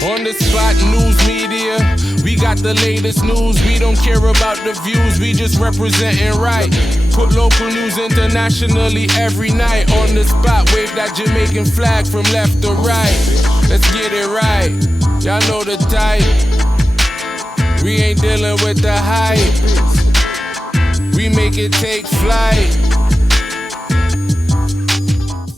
On the spot news media, we got the latest news. We don't care about the views, we just representing right. Put local news internationally every night. On the spot, wave that Jamaican flag from left to right. Let's get it right, y'all know the type. We ain't dealing with the hype. We make it take flight.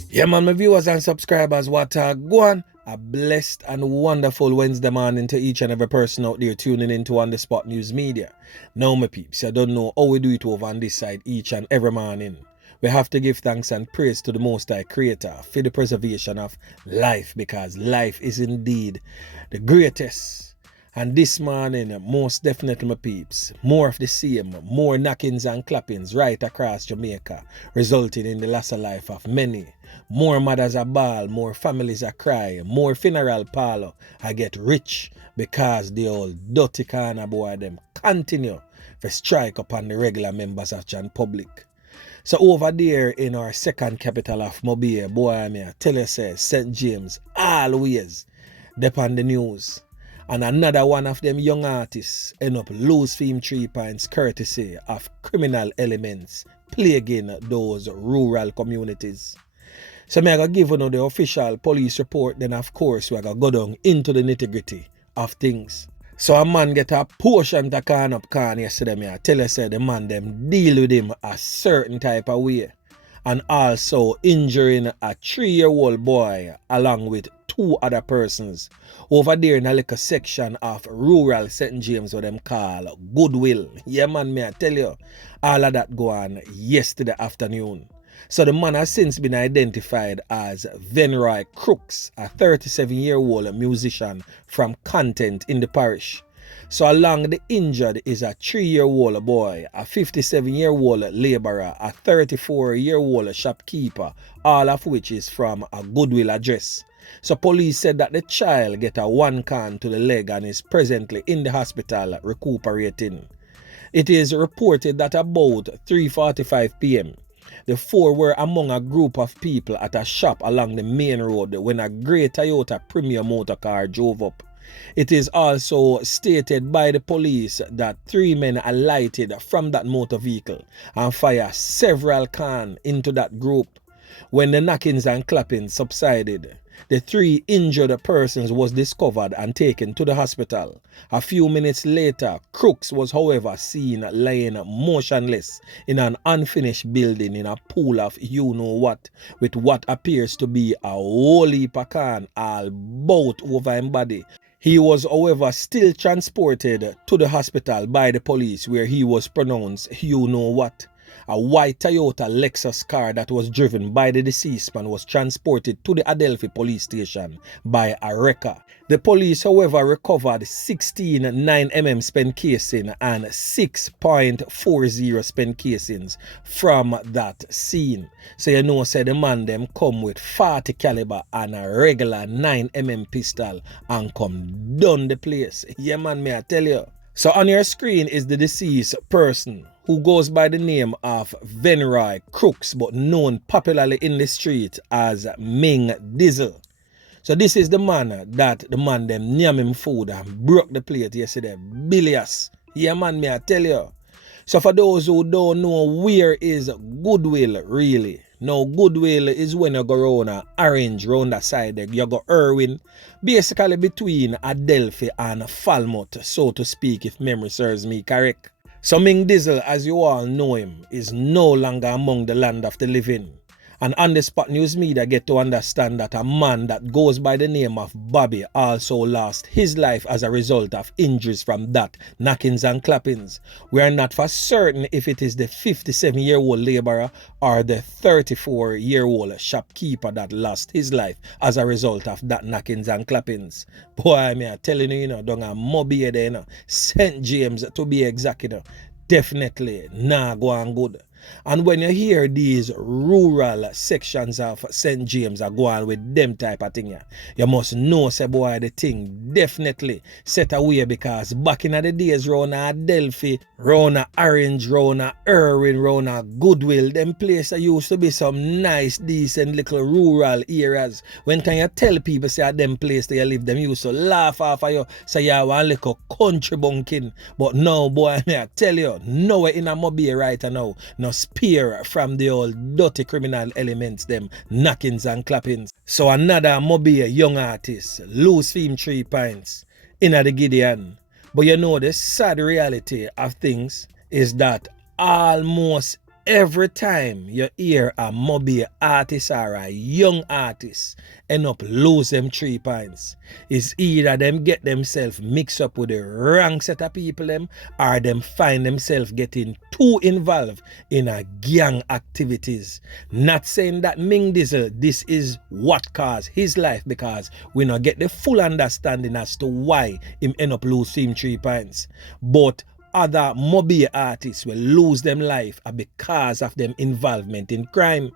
Yeah man, my viewers and subscribers, what go on? A blessed and wonderful Wednesday morning to each and every person out there tuning into On The Spot News Media. Now my peeps, you don't know how we do it over on this side each and every morning. We have to give thanks and praise to the Most High Creator for the preservation of life, because life is indeed the greatest. And this morning, most definitely my peeps, more of the same, more knockings and clappings right across Jamaica, resulting in the loss of life of many. More mothers are ball, more families are cry, more funeral parlor I get rich because the old dirty corner boy them continue to strike upon the regular members of Jan Public. So over there in our second capital of Mobile, boy I mean, tell you say St. James always depend the news. And another one of them young artists end up lose fame 3 points courtesy of criminal elements plaguing those rural communities. So I gotta give you the official police report, then of course we gotta go down into the nitty-gritty of things. So a man get a portion to can up can yesterday, me I tell you say the man them deal with him a certain type of way. And also injuring a 3-year-old boy along with 2 other persons over there in a little section of rural St. James what them call Goodwill. Yeah man, me I tell you, all of that go on yesterday afternoon. So the man has since been identified as Venroy Crooks, a 37-year-old musician from Content in the parish. So along the injured is a 3-year-old boy, a 57-year-old laborer, a 34-year-old shopkeeper, all of which is from a Goodwill address. So police said that the child get a 1 can to the leg and is presently in the hospital recuperating. It is reported that about 3:45 p.m. the 4 were among a group of people at a shop along the main road when a grey Toyota premium motor car drove up. It is also stated by the police that 3 men alighted from that motor vehicle and fired several cans into that group. When the knockings and clappings subsided, the 3 injured persons was discovered and taken to the hospital. A few minutes later, Crooks was however seen lying motionless in an unfinished building in a pool of you-know-what, with what appears to be a whole heap of can all both over his body. He was however still transported to the hospital by the police where he was pronounced you-know-what. A white Toyota Lexus car that was driven by the deceased man was transported to the Adelphi police station by a wrecker. The police, however, recovered 16 9mm spent casing and 6.40 spent casings from that scene. So you know, say the man them come with 40 caliber and a regular 9mm pistol and come down the place. Yeah man, me I tell you. So on your screen is the deceased person who goes by the name of Venroy Crooks, but known popularly in the street as Ming Dezle. So this is the man that the man them nyam him food and broke the plate yesterday. Bilious. Yeah man, me I tell you. So for those who don't know, where is Goodwill really? Now Goodwill is when you go around Orange, round that side there, you go Irwin, basically between Adelphi and Falmouth, so to speak, if memory serves me correct. So Ming Dezle, as you all know him, is no longer among the land of the living. And On The Spot News Media get to understand that a man that goes by the name of Bobby also lost his life as a result of injuries from that knockings and clappings. We are not for certain if it is the 57-year-old laborer or the 34-year-old shopkeeper that lost his life as a result of that knockings and clappings. Boy, I mean, I'm telling you, down a Mobile there, St. James to be exact, definitely nah go on good. And when you hear these rural sections of St. James are going with them type of thing, yeah, you must know, say boy, the thing definitely set away, because back in the days round Delphi, round Orange, round Irwin, round Goodwill, them places used to be some nice, decent little rural areas. When can you tell people say them place they live, them used to laugh off of you, say you want little country bunking. But now, boy, I tell you, nowhere in a mobile right now, no spear from the old dirty criminal elements, them knockings and clappings. So another mobile young artist lose him 3 pints in the Gideon. But you know the sad reality of things is that almost every time you hear a mobile artist or a young artist end up lose them 3 pints, is either them get themselves mixed up with the wrong set of people them, or them find themselves getting too involved in a gang activities. Not saying that Ming Dezle, this is what caused his life, because we not get the full understanding as to why him end up losing 3 pints. But other mobile artists will lose them life because of them involvement in crime.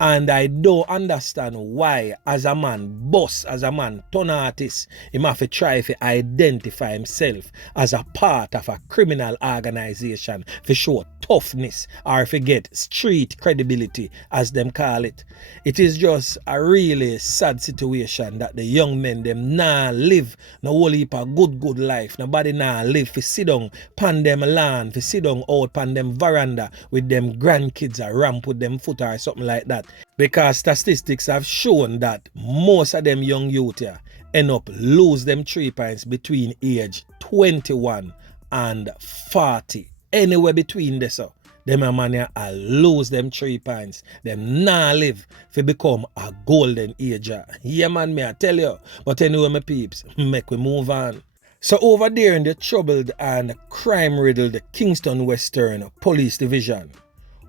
And I don't understand why, as a man, boss, as a man, turn artist, he have to try to identify himself as a part of a criminal organization for show toughness or for get street credibility, as them call it. It is just a really sad situation that the young men them nah live no whole heap of good life. Nobody nah live for sit down pan them land, for sit down out pan them veranda with them grandkids or ramp with them foot or something like that. Because statistics have shown that most of them young youth here end up lose them 3 pints between age 21 and 40. Anywhere between this, so them a man here lose them 3 pints. Them nah live to become a golden ager. Yeah man, me I tell you. But anyway, my peeps, make we move on. So over there in the troubled and crime-riddled Kingston Western Police Division,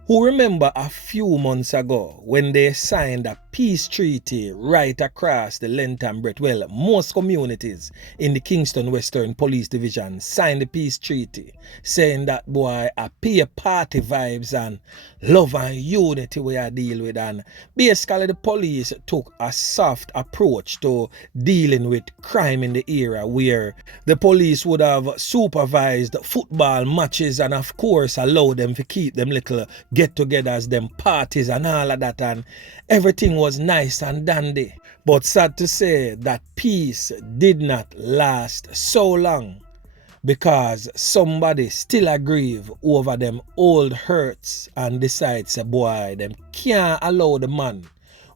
who remember a few months ago when they signed a peace treaty right across the length and breadth? Well, most communities in the Kingston Western Police Division signed the peace treaty, saying that boy a peer party vibes and love and unity we are deal with, and basically the police took a soft approach to dealing with crime in the era where the police would have supervised football matches and of course allowed them to keep them little get-togethers, them parties and all of that, and everything was nice and dandy. But sad to say that peace did not last so long, because somebody still aggrieve over them old hurts and decides say boy them can't allow the man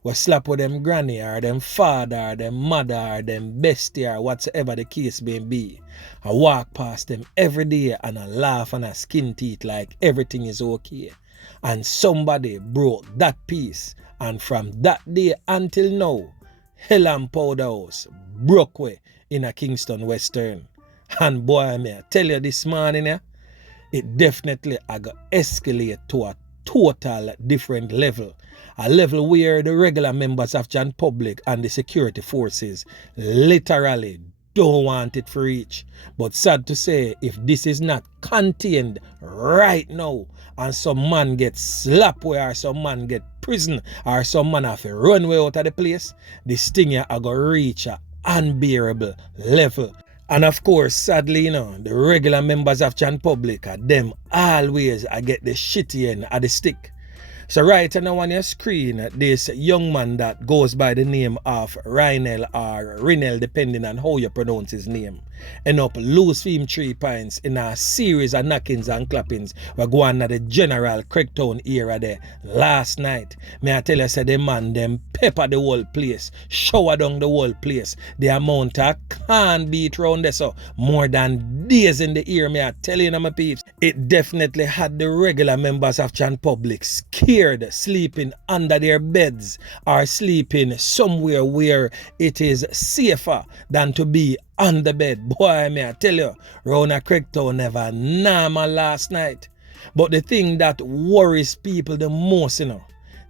we slap with them granny or them father or them mother or them bestie or whatsoever the case may be. I walk past them every day and I laugh and I skin teeth like everything is okay. And somebody broke that peace, and from that day until now, Hell and Powder House broke way in a Kingston Western. And boy, me I tell you this morning, it definitely got escalate to a total different level. A level where the regular members of Jan Public and the security forces literally don't want it to reach. But sad to say, if this is not contained right now, and some man get slapped or some man get prison or some man have to run way out of the place, this thing here are going to reach an unbearable level. And of course, sadly, the regular members of Jan Public, them always get the shitty end of the stick. So right now on your screen, this young man that goes by the name of Rynel or Rynel, depending on how you pronounce his name, end up lose him 3 pints in a series of knockings and clappings we go on at the general Craigtown era there last night. May I tell you, say the man them pepper the whole place, shower down the whole place. The amount of can beat round there, so more than days in the ear, may I tell you, my peeps, it definitely had the regular members of Jan Public scared, sleeping under their beds or sleeping somewhere where it is safer than to be on the bed. Boy, may I tell you, round a Craigtown never normal last night. But the thing that worries people the most,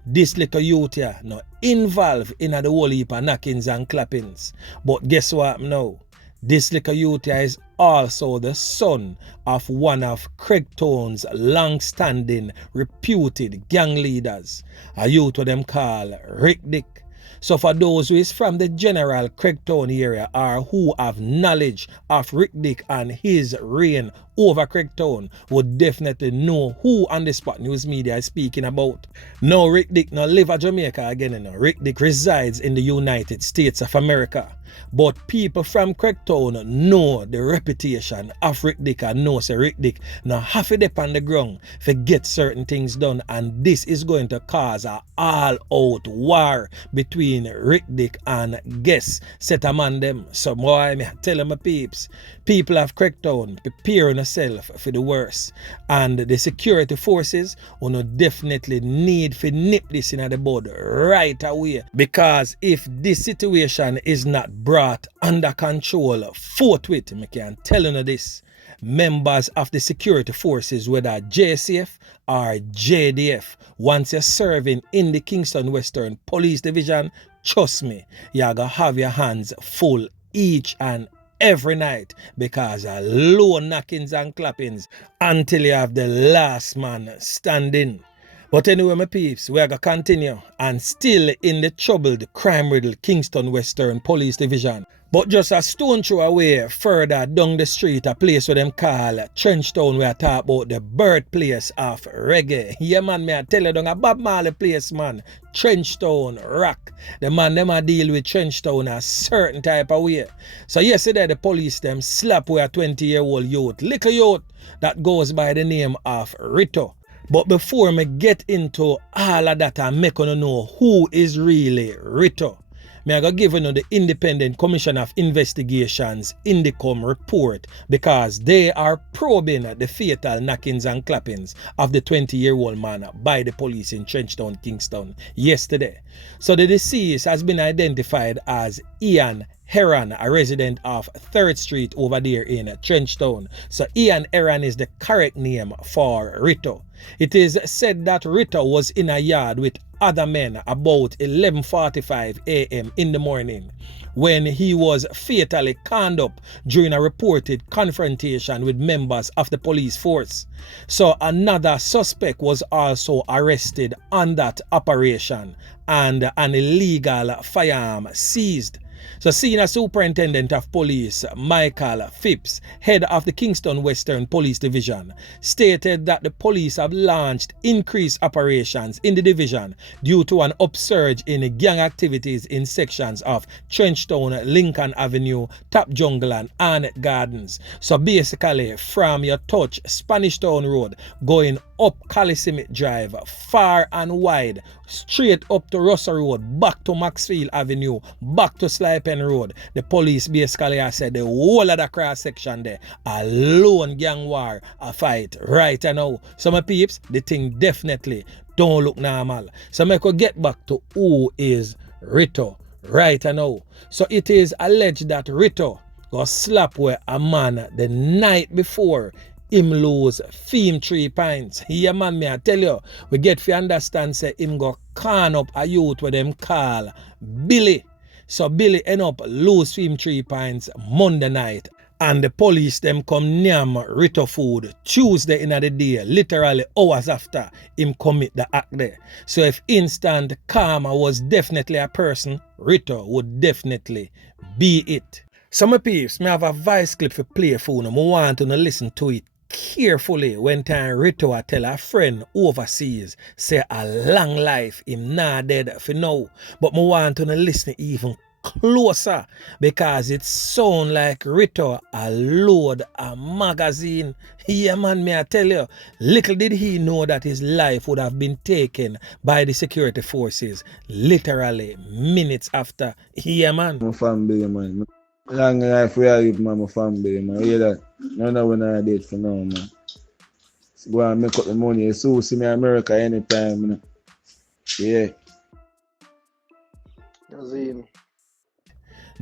this little youth here, involved in the whole heap of knockings and clappings. But guess what now? This little youth is also the son of one of Craigtown's long-standing reputed gang leaders, a youth what them call Rick Dick. So for those who is from the general Craigtown area or who have knowledge of Rick Dick and his reign over Craigtown would definitely know who On The Spot News Media is speaking about. No, Rick Dick no live at Jamaica again. You know. Rick Dick resides in the United States of America. But people from Craigtown know the reputation of Rick Dick and know say Rick Dick now have to dip on the ground to get certain things done, and this is going to cause an all-out war between Rick Dick and guess set among them. So boy, me tell them my peeps, people of Craigtown, prepare yourself for the worst, and the security forces will definitely need to nip this in the bud right away, because if this situation is not brought under control forthwith, I can tell you this, members of the security forces, whether JCF or JDF, once you're serving in the Kingston Western Police Division, trust me, you're gonna have your hands full each and every night, because of low knockings and clappings until you have the last man standing. But anyway, my peeps, we are going to continue, and still in the troubled, crime-riddled Kingston Western Police Division. But just a stone throw away further down the street, a place where them call Trenchtown, where I talk about the birthplace of reggae. Yeah, man, me I tell you, down a Bob Marley place, man. Trenchtown rock. The man, them a deal with Trenchtown a certain type of way. So yesterday, the police, them slap with a 20-year-old youth, little youth, that goes by the name of Ritto. But before me get into all of that and make you know who is really Ritto, I go give you the Independent Commission of Investigations Indicom report, because they are probing the fatal knockings and clappings of the 20-year-old man by the police in Trenchtown, Kingston yesterday. So the deceased has been identified as Ian Heron, a resident of 3rd Street over there in Trenchtown. So Ian Heron is the correct name for Ritto. It is said that Ritto was in a yard with other men about 11:45 a.m. in the morning when he was fatally conned up during a reported confrontation with members of the police force. So another suspect was also arrested on that operation and an illegal firearm seized. So Senior Superintendent of Police Michael Phipps, head of the Kingston Western Police Division, stated that the police have launched increased operations in the division due to an upsurge in gang activities in sections of Trenchtown, Lincoln Avenue, Top Jungle and Arnett Gardens. So basically from your touch Spanish Town Road going up Calisimit Drive, far and wide, straight up to Russell Road, back to Maxfield Avenue, back to Sly Pen Road. The police basically has said the whole of the cross section there, a lone gang war, a fight right now. So my peeps, the thing definitely don't look normal. So I could get back to who is Ritto right now. So it is alleged that Ritto got slapped with a man the night before him lose fame 3 pints. Yeah man, me I tell you, we get to understand say him go can up a youth with them call Billy. So Billy end up lose fame 3 pints Monday night. And the police them come nyam Ritto food Tuesday in the day, literally hours after him commit the act there. So if instant karma was definitely a person, Ritto would definitely be it. So my peeps, me have a voice clip for play for you. I want to listen to it carefully when time Ritto a tell a friend overseas say a long life him not dead for now. But I want to listen even closer, because it sound like Ritto a load a magazine. Yeah man, me I tell you, little did he know that his life would have been taken by the security forces literally minutes after. Yeah man. My family man. Long life we are with my family man. Hear that? No know when I date for now man. Go and make up the money. So see me in America anytime man. Yeah.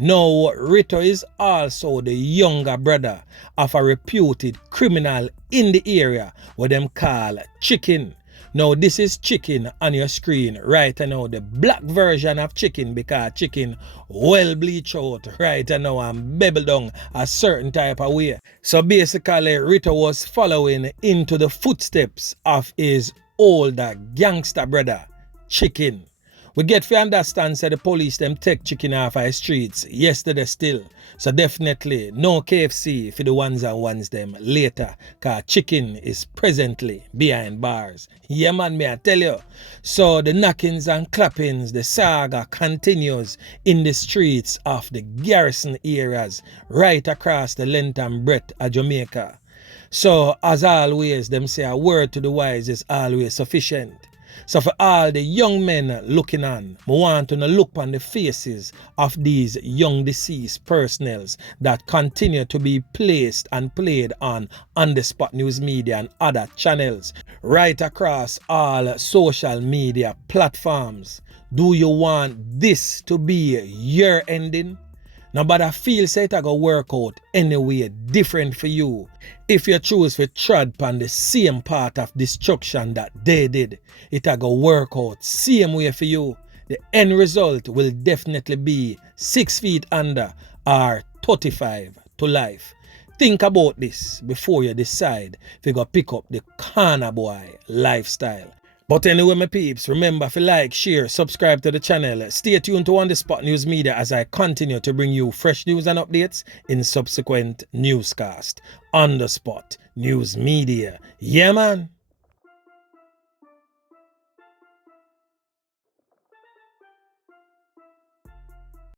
Now, Ritto is also the younger brother of a reputed criminal in the area what them call Chicken. Now this is chicken on your screen right now, the black version of chicken, because chicken well bleach out right now and bebble down a certain type of way. So basically Ritto was following into the footsteps of his older gangster brother, Chicken. We get to understand say the police them take chicken off our streets yesterday still. So definitely no KFC for the ones and ones them later, cause chicken is presently behind bars. Yeah man, me I tell you. So the knockings and clappings, the saga continues in the streets of the garrison areas right across the length and breadth of Jamaica. So as always, them say a word to the wise is always sufficient. So for all the young men looking on, I want to look on the faces of these young deceased personnels that continue to be placed and played on the spot news media and other channels right across all social media platforms. Do you want this to be your ending? Nobody feels it a go work out anyway different for you. If you choose to tread upon the same path of destruction that they did, it a go work out same way for you. The end result will definitely be 6 feet under or 35 to life. Think about this before you decide if you go pick up the corner boy lifestyle. But anyway, my peeps, remember to like, share, subscribe to the channel. Stay tuned to On The Spot News Media as I continue to bring you fresh news and updates in subsequent newscast. On The Spot News Media. Yeah, man.